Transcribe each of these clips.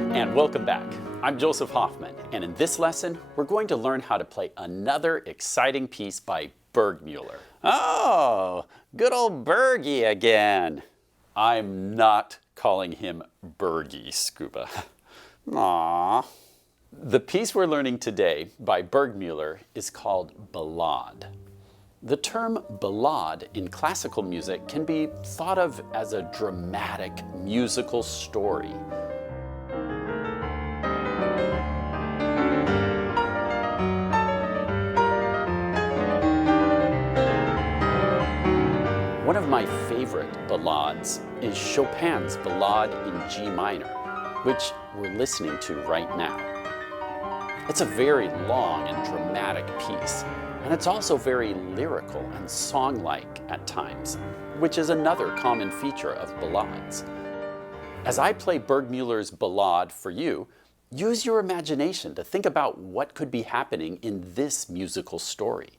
And welcome back. I'm Joseph Hoffman, and in this lesson, we're going to learn how to play another exciting piece by Burgmüller. Oh, good old Bergie again. I'm not calling him Bergie, Scuba. Aww. The piece we're learning today by Burgmüller is called Ballade. The term ballade in classical music can be thought of as a dramatic musical story. One of my favorite ballades is Chopin's Ballade in G minor, which we're listening to right now. It's a very long and dramatic piece, and it's also very lyrical and song-like at times, which is another common feature of ballades. As I play Burgmüller's Ballade for you, use your imagination to think about what could be happening in this musical story.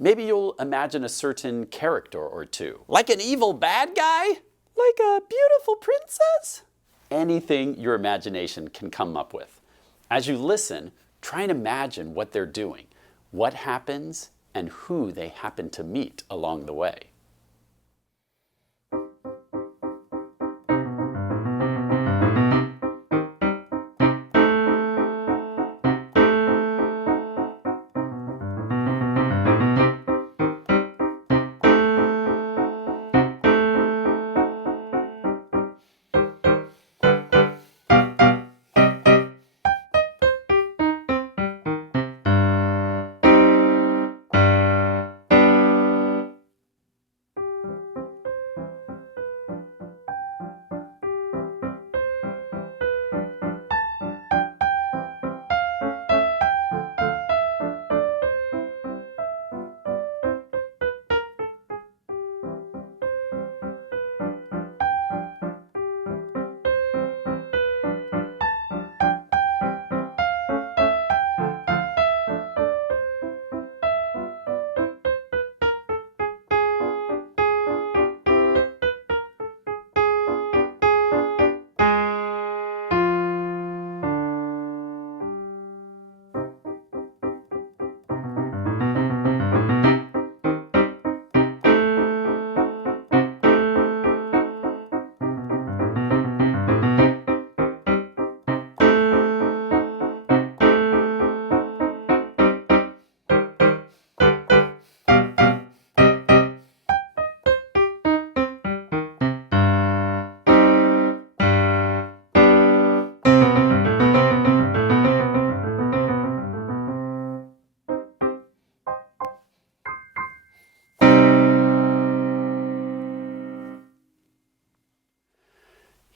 Maybe you'll imagine a certain character or two. Like an evil bad guy? Like a beautiful princess? Anything your imagination can come up with. As you listen, try and imagine what they're doing, what happens, and who they happen to meet along the way.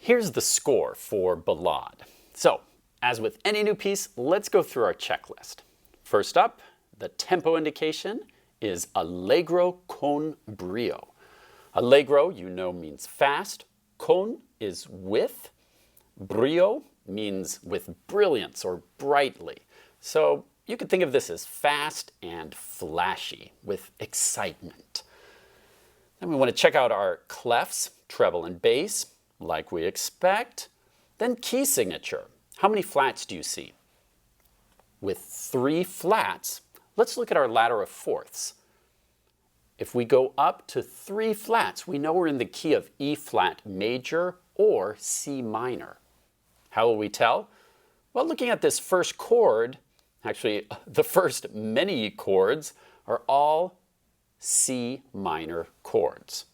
Here's the score for Ballade. So, as with any new piece, let's go through our checklist. First up, the tempo indication is allegro con brio. Allegro, you know, means fast. Con is with. Brio means with brilliance or brightly. So you could think of this as fast and flashy, with excitement. Then we want to check out our clefs, treble and bass, like we expect. Then key signature. How many flats do you see? With 3 flats, let's look at our ladder of fourths. If we go up to 3 flats, we know we're in the key of E flat major or C minor. How will we tell? Well, looking at this first chord, actually the first many chords are all C minor chords.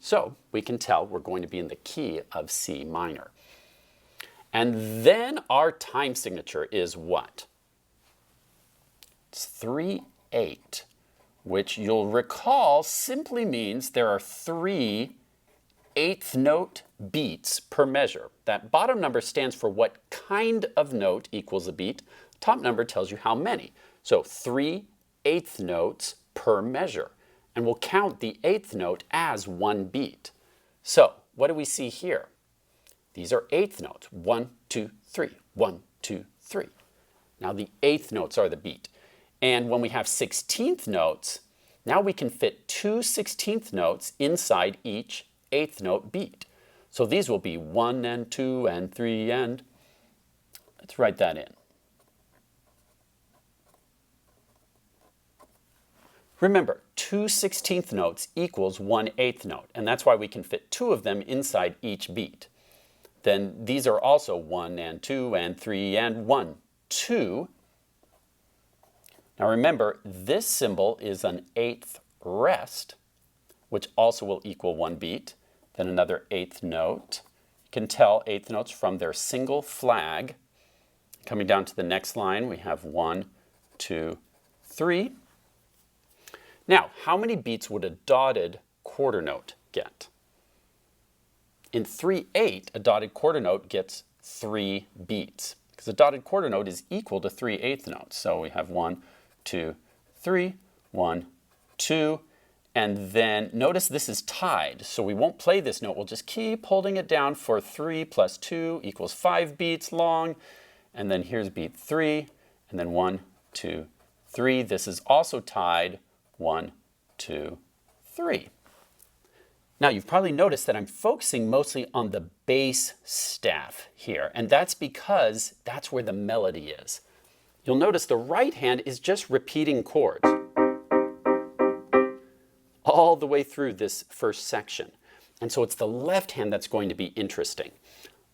So we can tell we're going to be in the key of C minor. And then our time signature is what? It's 3/8, which you'll recall simply means there are 3 eighth note beats per measure. That bottom number stands for what kind of note equals a beat. Top number tells you how many. So 3 eighth notes per measure. And we'll count the eighth note as 1 beat. So what do we see here? These are eighth notes. 1, 2, 3. 1, 2, 3. Now the eighth notes are the beat. And when we have 16th notes, now we can fit 2 16th notes inside each eighth note beat. So these will be 1 and 2 and 3 and, let's write that in. Remember, 2 16th notes equals 1 8th note, and that's why we can fit 2 of them inside each beat. Then these are also 1 and 2 and 3 and 1, 2. Now remember, this symbol is an 8th rest, which also will equal 1 beat. Then another 8th note. You can tell 8th notes from their single flag. Coming down to the next line, we have 1, 2, 3. Now, how many beats would a dotted quarter note get? In 3/8, a dotted quarter note gets 3 beats, because a dotted quarter note is equal to 3/8 notes. So we have 1, 2, 3, 1, 2, and then notice this is tied, so we won't play this note. We'll just keep holding it down for 3 plus 2 equals 5 beats long, and then here's beat 3, and then 1, 2, 3. This is also tied. 1, 2, 3. Now you've probably noticed that I'm focusing mostly on the bass staff here, and that's because that's where the melody is. You'll notice the right hand is just repeating chords all the way through this first section. And so it's the left hand that's going to be interesting.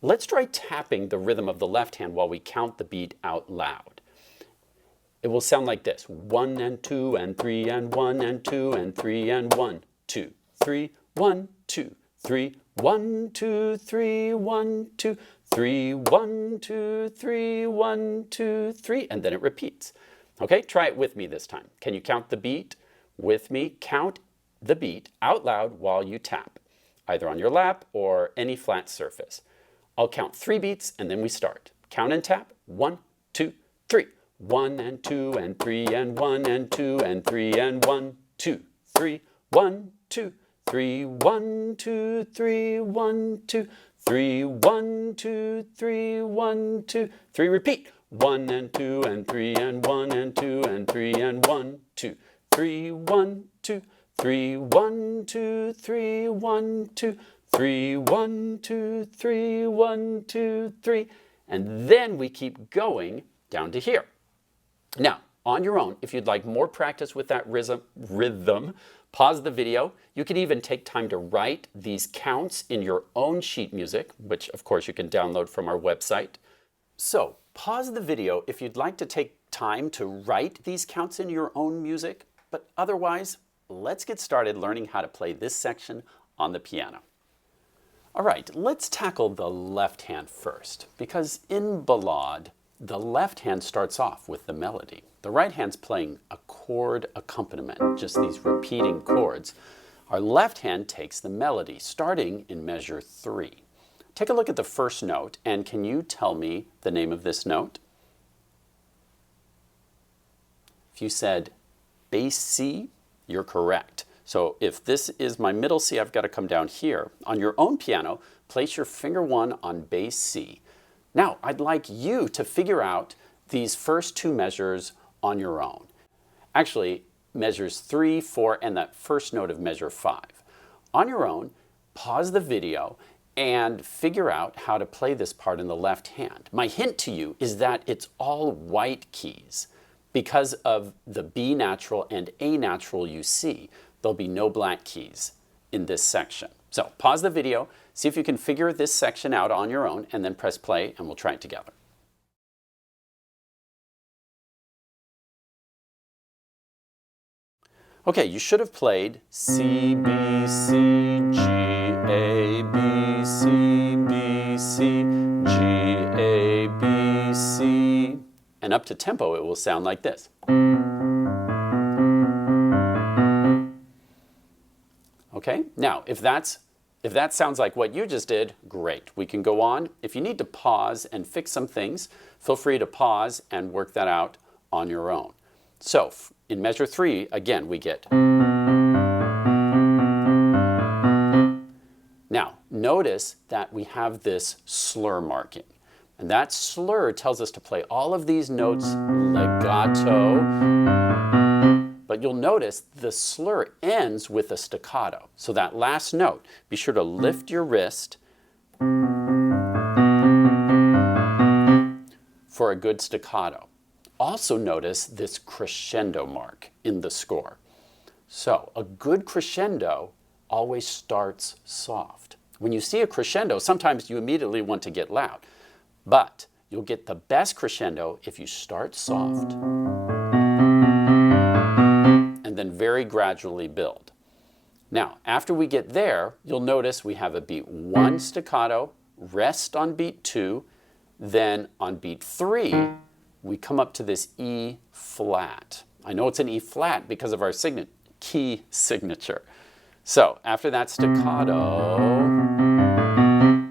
Let's try tapping the rhythm of the left hand while we count the beat out loud. It will sound like this: 1 and 2 and 3 and 1 and 2 and 3 and 1, 2, 3, 1, 2, 3, 1, 2, 3, 1, 2, 3, 1, 2, 3, 1, 2, 3, and then it repeats. Okay, try it with me this time. Can you count the beat with me? Count the beat out loud while you tap, either on your lap or any flat surface. I'll count 3 beats and then we start. Count and tap. 1, 2, 3. 1 and 2 and 3 and 1 and 2 and 3 and 1, 2, 3, 1, 2, 3, 1, 2, 3, 1, 2, 3, 1, 2, 3, 1, 2, 3. Repeat. 1 and 2 and 3 and 1 and 2 and 3 and 1, 2, 3, 1, 2, 3, 1, 2, 3, 1, 2, 3, 1, 2, 3, 1, 2, 3. And then we keep going down to here. Now, on your own, if you'd like more practice with that rhythm, pause the video. You can even take time to write these counts in your own sheet music, which of course you can download from our website. So, pause the video if you'd like to take time to write these counts in your own music, but otherwise, let's get started learning how to play this section on the piano. All right, let's tackle the left hand first, because in Ballade, the left hand starts off with the melody. The right hand's playing a chord accompaniment, just these repeating chords. Our left hand takes the melody, starting in measure 3. Take a look at the first note, and can you tell me the name of this note? If you said bass C, you're correct. So if this is my middle C, I've got to come down here. On your own piano, place your finger 1 on bass C. Now, I'd like you to figure out these first 2 measures on your own. Actually, measures 3, 4, and that first note of measure 5. On your own, pause the video and figure out how to play this part in the left hand. My hint to you is that it's all white keys. Because of the B natural and A natural you see, there'll be no black keys in this section. So pause the video, see if you can figure this section out on your own, and then press play and we'll try it together. Okay, you should have played C, B, C, G, A, B, C, B, C, G, A, B, C. And up to tempo, it will sound like this. Okay, now if that sounds like what you just did, great. We can go on. If you need to pause and fix some things, feel free to pause and work that out on your own. So in measure 3, again, we get. Now, notice that we have this slur marking. And that slur tells us to play all of these notes legato. But you'll notice the slur ends with a staccato. So that last note, be sure to lift your wrist, For a good staccato. Also notice this crescendo mark in the score. So a good crescendo always starts soft. When you see a crescendo, sometimes you immediately want to get loud, but you'll get the best crescendo if you start soft and then very gradually build. Now, after we get there, you'll notice we have a beat 1 staccato, rest on beat 2, then on beat 3, we come up to this E flat. I know it's an E flat because of our key signature. So after that staccato,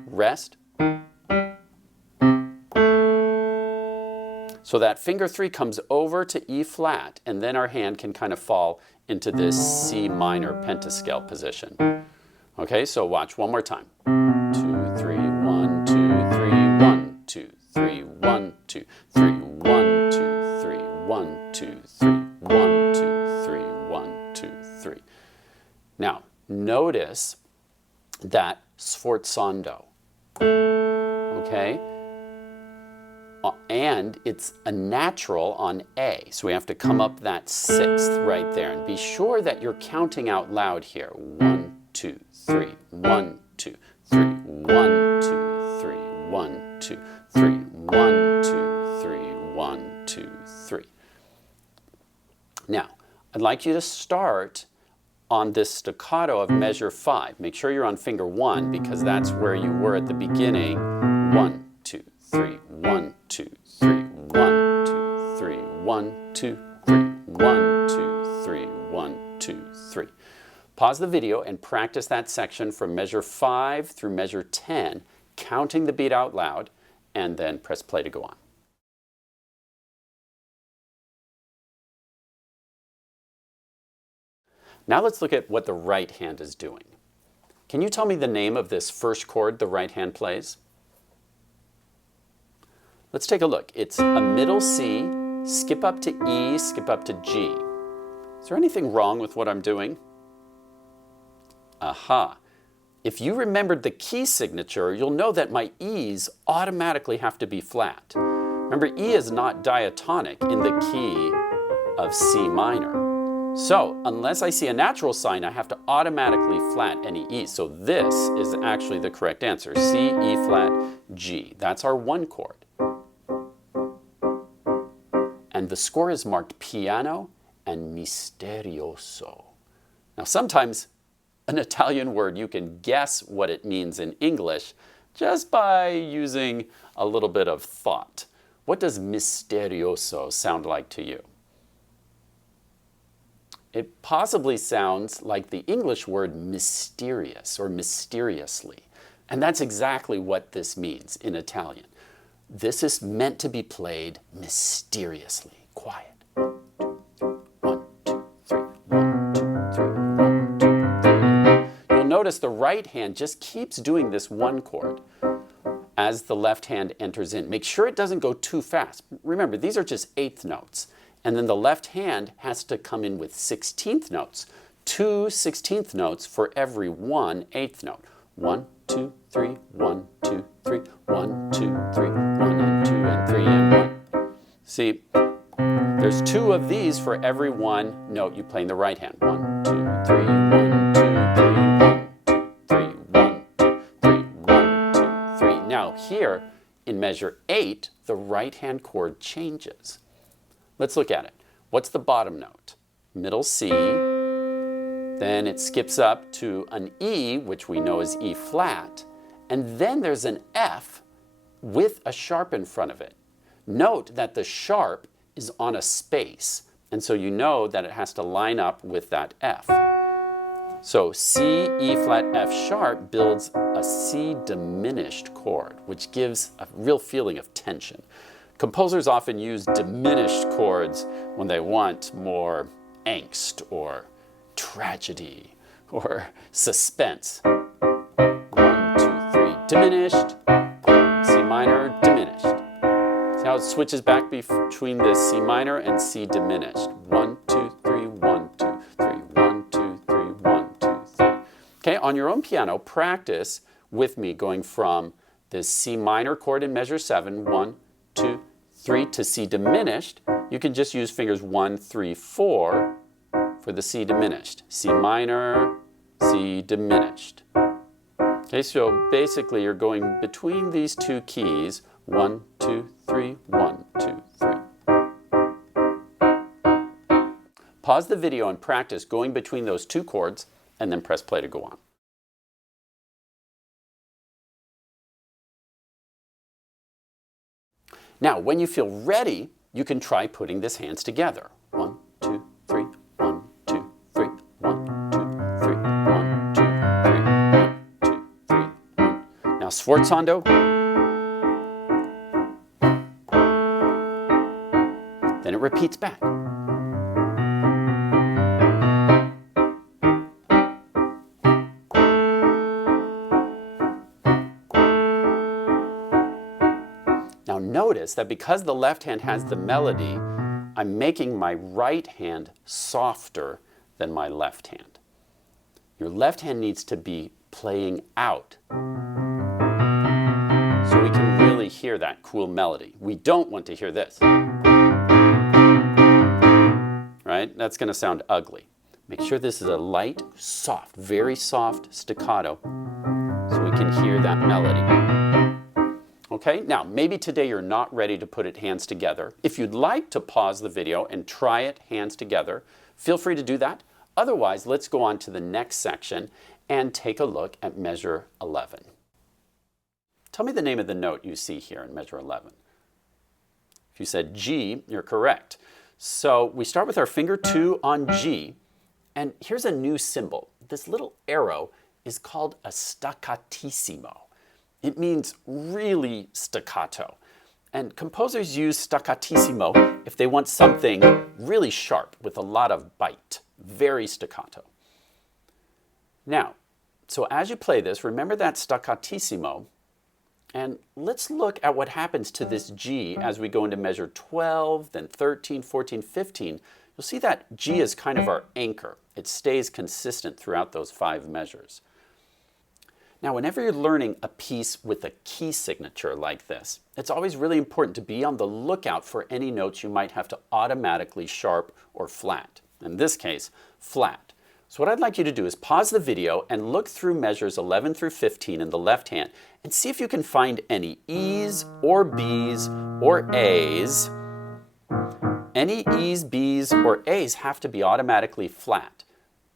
rest. So that finger 3 comes over to E flat, and then our hand can kind of fall into this C minor pentascale position. Okay, so watch one more time. 2, 3, 1, 2, 3, 1, 2, 3, 1, 2, 3, 1, 2, 3, 1, 2, 3, 1, 2, 3, 1, 2, 3. Now, notice that sforzando, okay? And it's a natural on A, so we have to come up that 6th right there. And be sure that you're counting out loud here. 1, 2, 3, 1, 2, 3, 1, 2, 3, 1, 2, 3, 1, 2, 3, 1, 2, 3. Now, I'd like you to start on this staccato of measure 5. Make sure you're on finger 1 because that's where you were at the beginning. 1, 2, 3, 1, 2, 3, 1, 2, 3, 1, 2, 3, 1, 2, 3, 1, 2, 3. Pause the video and practice that section from measure 5 through measure 10, counting the beat out loud, and then press play to go on. Now let's look at what the right hand is doing. Can you tell me the name of this first chord the right hand plays? Let's take a look. It's a middle C, skip up to E, skip up to G. Is there anything wrong with what I'm doing? Aha. If you remembered the key signature, you'll know that my E's automatically have to be flat. Remember, E is not diatonic in the key of C minor. So, unless I see a natural sign, I have to automatically flat any E. So this is actually the correct answer. C, E flat, G. That's our 1 chord. And the score is marked piano and misterioso. Now sometimes an Italian word, you can guess what it means in English just by using a little bit of thought. What does misterioso sound like to you? It possibly sounds like the English word mysterious or mysteriously. And that's exactly what this means in Italian. This is meant to be played mysteriously, quiet. 1, 2, 3, 1, 2, 3, 1, 2, 3. You'll notice the right hand just keeps doing this 1 chord as the left hand enters in. Make sure it doesn't go too fast. Remember, these are just 8th notes. And then the left hand has to come in with 16th notes. 2 16th notes for every 1 8th note. 1, 2, 3, 1, 2, 3, 1, 2, 3, 1, and 2, and 3, and 1. See, there's 2 of these for every 1 note you play in the right hand. 1, 2, 3, 1, 2, 3, 1, 2, 3, 1, 2, 3, 1, 2, 3. Now here, in measure 8, the right hand chord changes. Let's look at it. What's the bottom note? Middle C. Then it skips up to an E, which we know is E flat. And then there's an F with a sharp in front of it. Note that the sharp is on a space. And so you know that it has to line up with that F. So C, E flat, F sharp builds a C diminished chord, which gives a real feeling of tension. Composers often use diminished chords when they want more angst or tragedy or suspense. 1, 2, 3, diminished, C minor, diminished. See how it switches back between the C minor and C diminished. 1, 2, 3, 1, 2, 3, 1, 2, 3, 1, 2, 3. Okay, on your own piano, practice with me going from this C minor chord in measure 7, 1, 2, 3 to C diminished, you can just use fingers 1, 3, 4 for the C diminished. C minor, C diminished. Okay, so basically you're going between these two keys, 1, 2, 3, 1, 2, 3. Pause the video and practice going between those two chords, and then press play to go on. Now, when you feel ready, you can try putting these hands together. 1, 2, 3, 1, 2, 3, 1, 2, 3, 1, 2, 3, 1, 2, 3, 1. Now, sforzando. Then it repeats back. Now notice that because the left hand has the melody, I'm making my right hand softer than my left hand. Your left hand needs to be playing out so we can really hear that cool melody. We don't want to hear this. Right? That's going to sound ugly. Make sure this is a light, soft, very soft staccato so we can hear that melody. Okay, now maybe today you're not ready to put it hands together. If you'd like to pause the video and try it hands together, feel free to do that. Otherwise, let's go on to the next section and take a look at measure 11. Tell me the name of the note you see here in measure 11. If you said G, you're correct. So we start with our finger 2 on G, and here's a new symbol. This little arrow is called a staccatissimo. It means really staccato. And composers use staccatissimo if they want something really sharp with a lot of bite, very staccato. Now, so as you play this, remember that staccatissimo, and let's look at what happens to this G as we go into measure 12, then 13, 14, 15. You'll see that G is kind of our anchor. It stays consistent throughout those 5 measures. Now, whenever you're learning a piece with a key signature like this, it's always really important to be on the lookout for any notes you might have to automatically sharp or flat. In this case, flat. So what I'd like you to do is pause the video and look through measures 11 through 15 in the left hand and see if you can find any E's or B's or A's. Any E's, B's, or A's have to be automatically flat,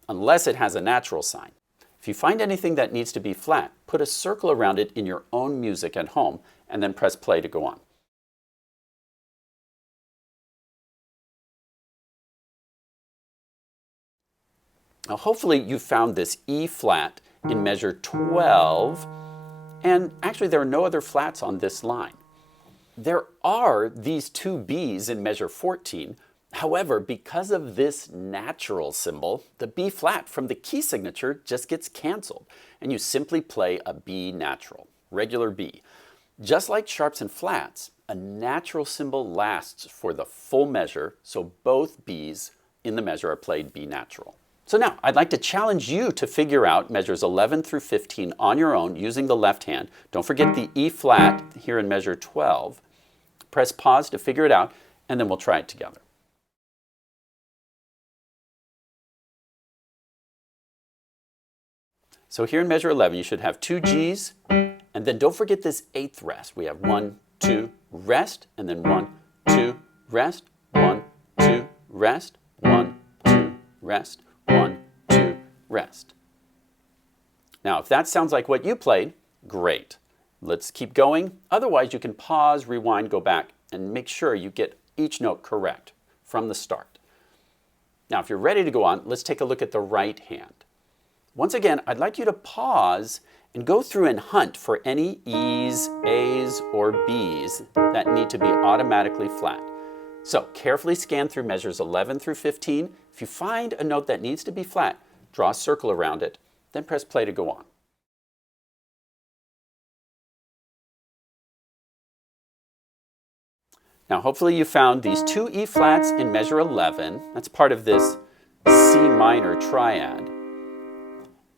unless it has a natural sign. If you find anything that needs to be flat, put a circle around it in your own music at home, and then press play to go on. Now hopefully you found this E flat in measure 12, and actually there are no other flats on this line. There are these 2 B's in measure 14. However, because of this natural symbol, the B flat from the key signature just gets canceled, and you simply play a B natural, regular B. Just like sharps and flats, a natural symbol lasts for the full measure, so both B's in the measure are played B natural. So now, I'd like to challenge you to figure out measures 11 through 15 on your own using the left hand. Don't forget the E flat here in measure 12. Press pause to figure it out, and then we'll try it together. So here in measure 11, you should have 2 G's, and then don't forget this 8th rest. We have 1, 2, rest, and then 1, 2, rest, 1, 2, rest, 1, 2, rest, 1, 2, rest. Now, if that sounds like what you played, great. Let's keep going. Otherwise, you can pause, rewind, go back, and make sure you get each note correct from the start. Now, if you're ready to go on, let's take a look at the right hand. Once again, I'd like you to pause and go through and hunt for any E's, A's, or B's that need to be automatically flat. So carefully scan through measures 11 through 15. If you find a note that needs to be flat, draw a circle around it, then press play to go on. Now hopefully you found these 2 E flats in measure 11. That's part of this C minor triad.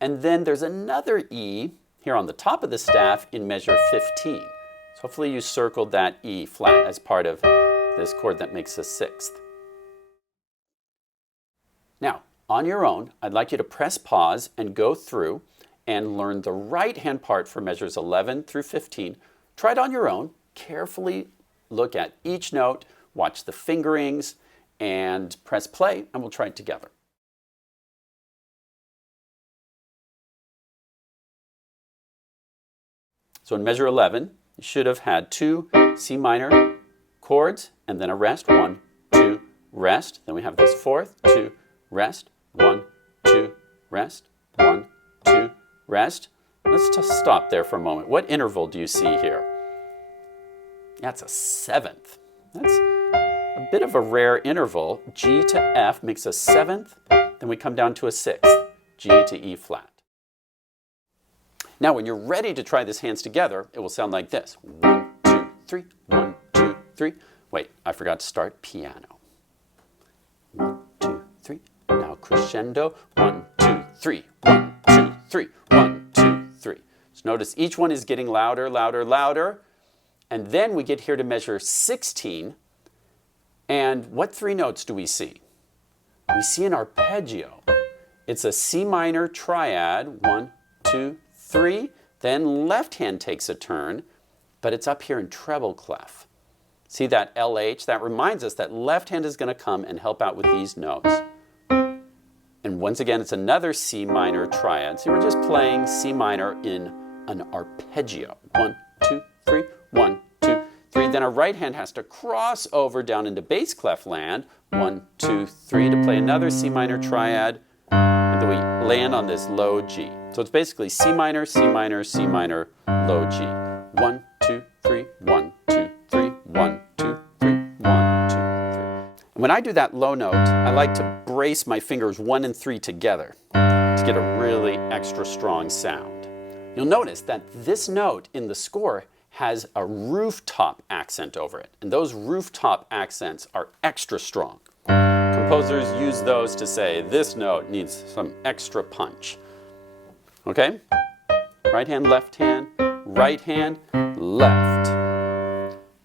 And then there's another E here on the top of the staff in measure 15. So hopefully you circled that E flat as part of this chord that makes a sixth. Now, on your own, I'd like you to press pause and go through and learn the right hand part for measures 11 through 15. Try it on your own. Carefully look at each note, watch the fingerings, and press play, and we'll try it together. So in measure 11, you should have had 2 C minor chords and then a rest. 1, 2, rest. Then we have this fourth, 2, rest. 1, 2, rest. 1, 2, rest. Let's just stop there for a moment. What interval do you see here? That's a seventh. That's a bit of a rare interval. G to F makes a seventh. Then we come down to a sixth. G to E flat. Now, when you're ready to try this hands together, it will sound like this. 1, 2, 3. 1, 2, 3. Wait, I forgot to start piano. 1, 2, 3. Now crescendo. 1, 2, 3. 1, 2, 3. 1, 2, 3. So notice each one is getting louder, louder, louder. And then we get here to measure 16. And what 3 notes do we see? We see an arpeggio. It's a C minor triad. 1, 2, 3. Then left hand takes a turn, but it's up here in treble clef. See that LH? That reminds us that left hand is going to come and help out with these notes. And once again, it's another C minor triad. So we're just playing C minor in an arpeggio. 1, 2, 3, 1, 2, 3. Then our right hand has to cross over down into bass clef land. 1, 2, 3 to play another C minor triad. And then we land on this low G. So it's basically C minor, C minor, C minor, low G. 1, 2, 3, 1, 2, 3, 1, 2, 3, 1, 2, 3. And when I do that low note, I like to brace my fingers 1 and 3 together to get a really extra strong sound. You'll notice that this note in the score has a rooftop accent over it. And those rooftop accents are extra strong. Composers use those to say this note needs some extra punch. Okay? Right hand, left hand, right hand, left.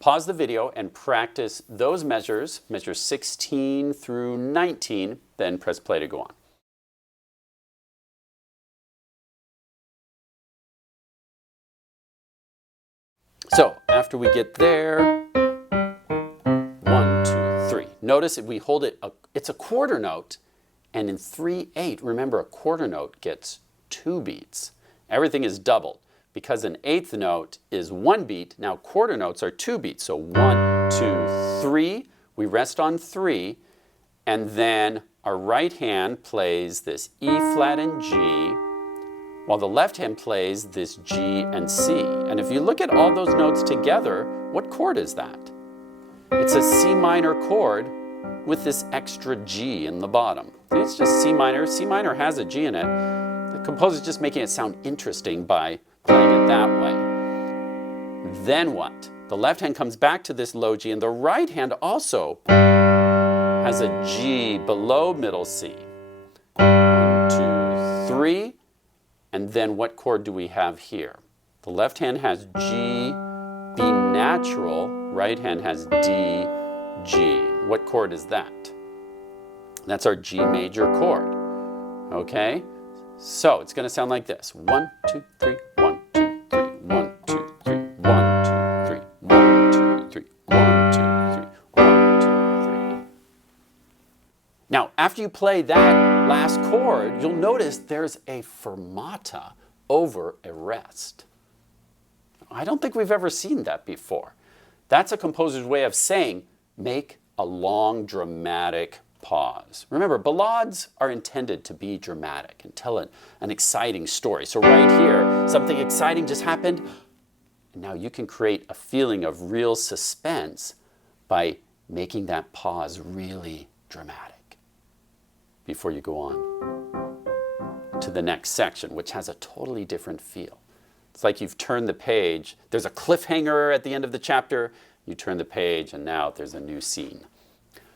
Pause the video and practice those measures, measures 16 through 19, then press play to go on. So, after we get there, 1, 2, 3. Notice if we hold it, it's a quarter note, and in 3/8, remember a quarter note gets 2 beats. Everything is doubled. Because an eighth note is 1 beat, now quarter notes are 2 beats. So 1, 2, 3, we rest on 3, and then our right hand plays this E flat and G, while the left hand plays this G and C. And if you look at all those notes together, what chord is that? It's a C minor chord with this extra G in the bottom. It's just C minor. C minor has a G in it. The composer's just making it sound interesting by playing it that way. Then what? The left hand comes back to this low G, and the right hand also has a G below middle C. 1, 2, 3. And then what chord do we have here? The left hand has G, B natural. Right hand has D, G. What chord is that? That's our G major chord. Okay? So it's going to sound like this. 1, 2, 3, 1, 2, 3, 1, 2, 3, 1, 2, 3, 1, 2, 3, 1, 2, 3, 1, 2, 3. Now, after you play that last chord, you'll notice there's a fermata over a rest. I don't think we've ever seen that before. That's a composer's way of saying, make a long, dramatic pause. Remember, ballades are intended to be dramatic and tell an exciting story. So right here, something exciting just happened. And now you can create a feeling of real suspense by making that pause really dramatic before you go on to the next section, which has a totally different feel. It's like you've turned the page. There's a cliffhanger at the end of the chapter. You turn the page, and now there's a new scene.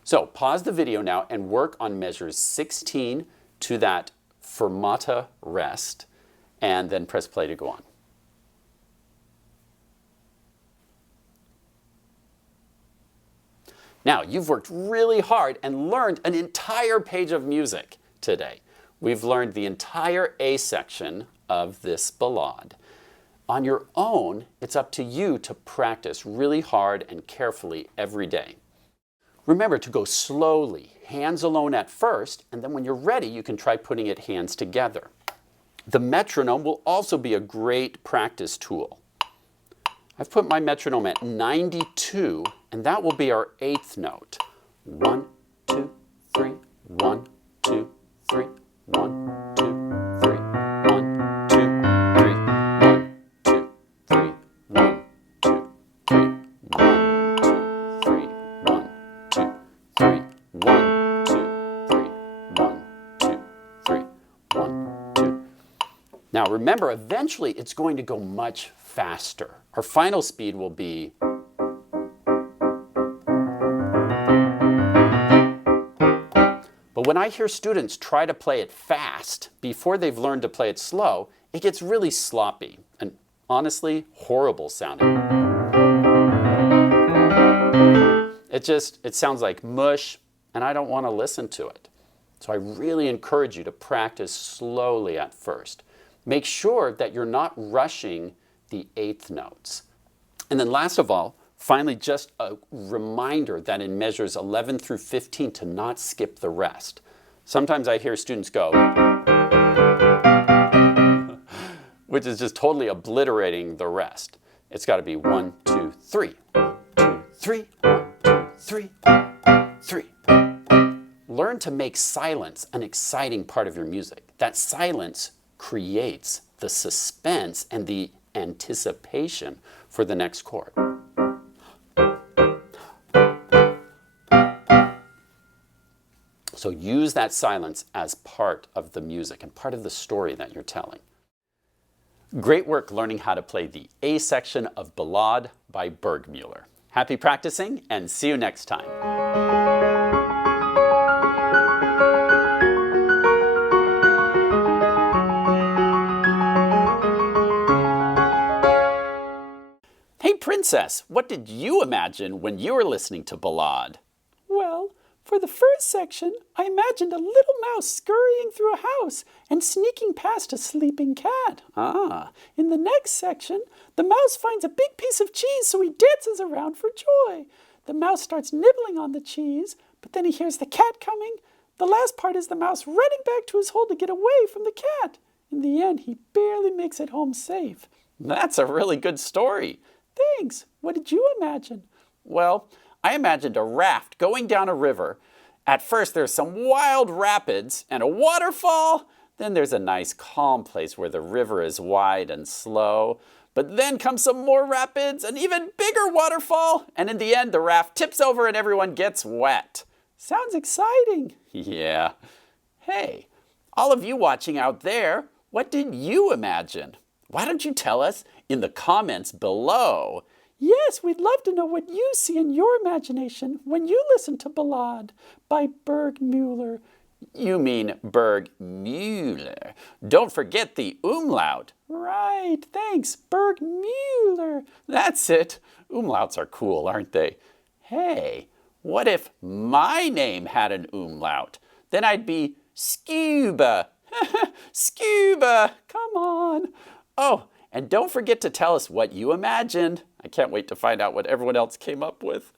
So pause the video now and work on measures 16 to that fermata rest, and then press play to go on. Now, you've worked really hard and learned an entire page of music today. We've learned the entire A section of this ballade. On your own, it's up to you to practice really hard and carefully every day. Remember to go slowly, hands alone at first, and then when you're ready, you can try putting it hands together. The metronome will also be a great practice tool. I've put my metronome at 92, and that will be our 8th note. 1, 2, 3, 1, 2, 3, 1, 2, 3, 1, 2, 3, 1, 2, 3, 1, 2, 3, 1, 2, 3, 1, 2, 3, 1, 2, 3, 1, 2, 3, 1, 2. Now remember, eventually it's going to go much faster. Our final speed will be but when I hear students try to play it fast before they've learned to play it slow, it gets really sloppy and honestly horrible sounding. It sounds like mush, and I don't want to listen to it. So I really encourage you to practice slowly at first. Make sure that you're not rushing the 8th notes. And then last of all, finally, just a reminder that in measures 11 through 15 to not skip the rest. Sometimes I hear students go, which is just totally obliterating the rest. It's got to be 1, 2, 3, 1, 2, 3, 1, 2, 3, 3. Learn to make silence an exciting part of your music. That silence creates the suspense and the anticipation for the next chord. So use that silence as part of the music and part of the story that you're telling. Great work learning how to play the A section of Ballade by Burgmüller. Happy practicing and see you next time. Hey Princess, what did you imagine when you were listening to Ballade? Well, for the first section, I imagined a little mouse scurrying through a house and sneaking past a sleeping cat. In the next section, the mouse finds a big piece of cheese, so he dances around for joy. The mouse starts nibbling on the cheese, but then he hears the cat coming. The last part is the mouse running back to his hole to get away from the cat. In the end, he barely makes it home safe. That's a really good story. Thanks. What did you imagine? Well, I imagined a raft going down a river. At first there's some wild rapids and a waterfall. Then there's a nice calm place where the river is wide and slow. But then comes some more rapids, an even bigger waterfall, and in the end the raft tips over and everyone gets wet. Sounds exciting. Yeah. Hey, all of you watching out there, what did you imagine? Why don't you tell us in the comments below? Yes, we'd love to know what you see in your imagination when you listen to Ballade by Burgmüller. You mean Burgmüller. Don't forget the umlaut. Right, thanks, Burgmüller. That's it. Umlauts are cool, aren't they? Hey, what if my name had an umlaut? Then I'd be Scuba. Scuba, come on. Oh, and don't forget to tell us what you imagined. I can't wait to find out what everyone else came up with.